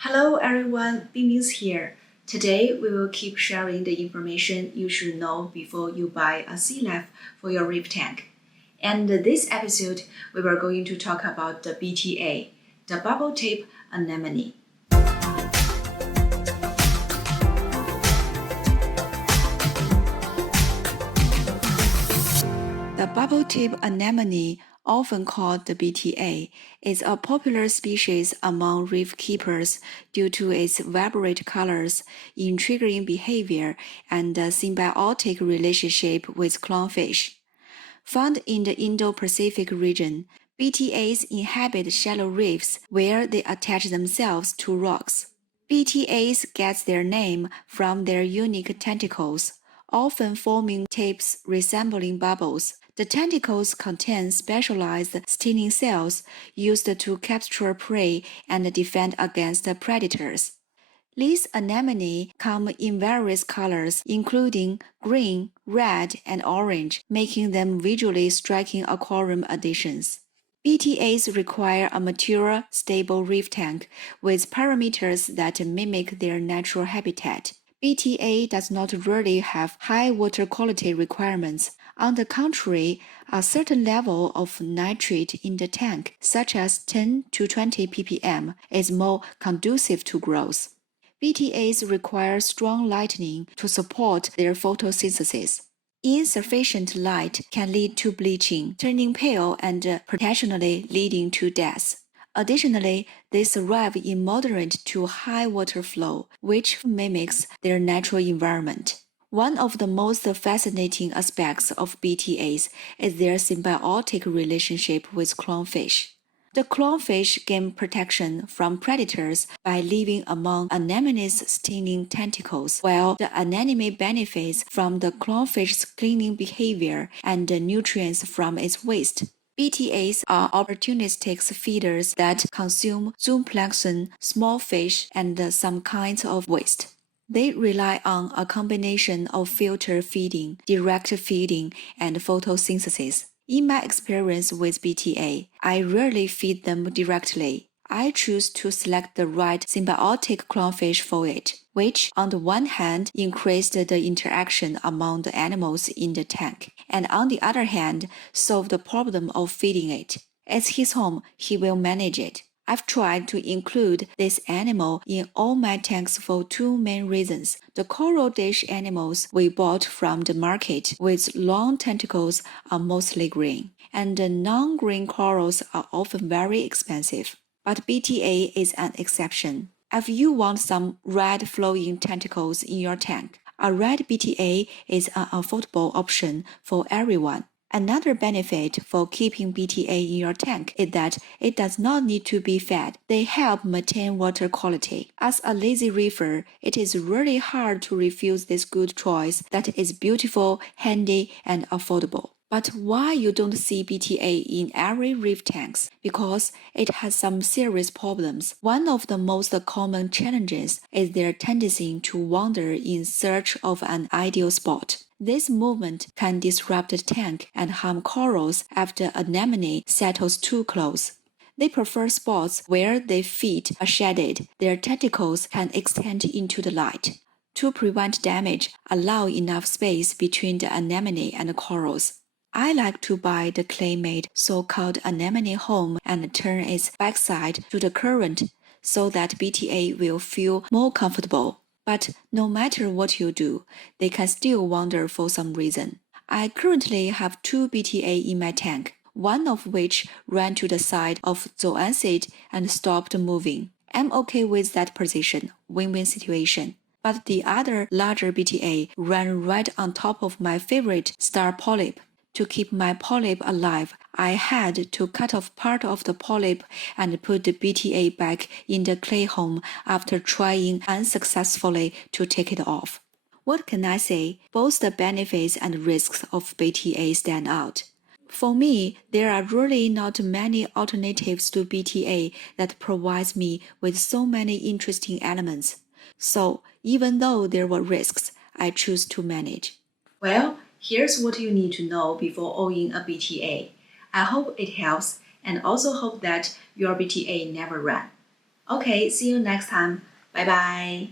Hello everyone, Bing's here. Today we will keep sharing the information you should know before you buy a sea life for your reef tank. And this episode we were going to talk about the BTA, the bubble tip anemone. The bubble tip anemone, often called the BTA, is a popular species among reef keepers due to its vibrant colors, intriguing behavior, and a symbiotic relationship with clownfish. Found in the Indo-Pacific region, BTAs inhabit shallow reefs where they attach themselves to rocks. BTAs get their name from their unique tentacles, often forming tips resembling bubbles. The tentacles contain specialized stinging cells used to capture prey and defend against predators. These anemone come in various colors, including green, red, and orange, making them visually striking aquarium additions. BTAs require a mature, stable reef tank with parameters that mimic their natural habitat. BTA does not really have high water quality requirements. On the contrary, a certain level of nitrate in the tank, such as 10 to 20 ppm, is more conducive to growth. BTAs require strong lighting to support their photosynthesis. Insufficient light can lead to bleaching, turning pale, and potentially leading to death. Additionally, they thrive in moderate to high water flow, which mimics their natural environment. One of the most fascinating aspects of BTAs is their symbiotic relationship with clownfish. The clownfish gain protection from predators by living among anemone's stinging tentacles, while the anemone benefits from the clownfish's cleaning behavior and the nutrients from its waste. BTAs are opportunistic feeders that consume zooplankton, small fish, and some kinds of waste. They rely on a combination of filter feeding, direct feeding, and photosynthesis. In my experience with BTA, I rarely feed them directly. I choose to select the right symbiotic clownfish for it, which on the one hand increased the interaction among the animals in the tank, and on the other hand solved the problem of feeding it. It's his home, he will manage it. I've tried to include this animal in all my tanks for two main reasons. The coral dish animals we bought from the market with long tentacles are mostly green, and the non-green corals are often very expensive. But BTA is an exception. If you want some red flowing tentacles in your tank, a red BTA is an affordable option for everyone. Another benefit for keeping BTA in your tank is that it does not need to be fed. They help maintain water quality. As a lazy reefer, it is really hard to refuse this good choice that is beautiful, handy, and affordable. But why you don't see BTA in every reef tanks? Because it has some serious problems. One of the most common challenges is their tendency to wander in search of an ideal spot. This movement can disrupt the tank and harm corals after anemone settles too close. They prefer spots where their feet are shaded. Their tentacles can extend into the light. To prevent damage, allow enough space between the anemone and the corals. I like to buy the clay-made so-called anemone home and turn its backside to the current so that BTA will feel more comfortable. But no matter what you do, they can still wander for some reason. I currently have two BTA in my tank, one of which ran to the side of zooancid and stopped moving. I'm okay with that position, win-win situation. But the other larger BTA ran right on top of my favorite star polyp. To keep my polyp alive, I had to cut off part of the polyp and put the BTA back in the clay home after trying unsuccessfully to take it off. What can I say? Both the benefits and risks of BTA stand out. For me, there are really not many alternatives to BTA that provides me with so many interesting elements. So, even though there were risks, I choose to manage. Well, here's what you need to know before owning a BTA. I hope it helps and also hope that your BTA never run. Okay, see you next time. Bye bye.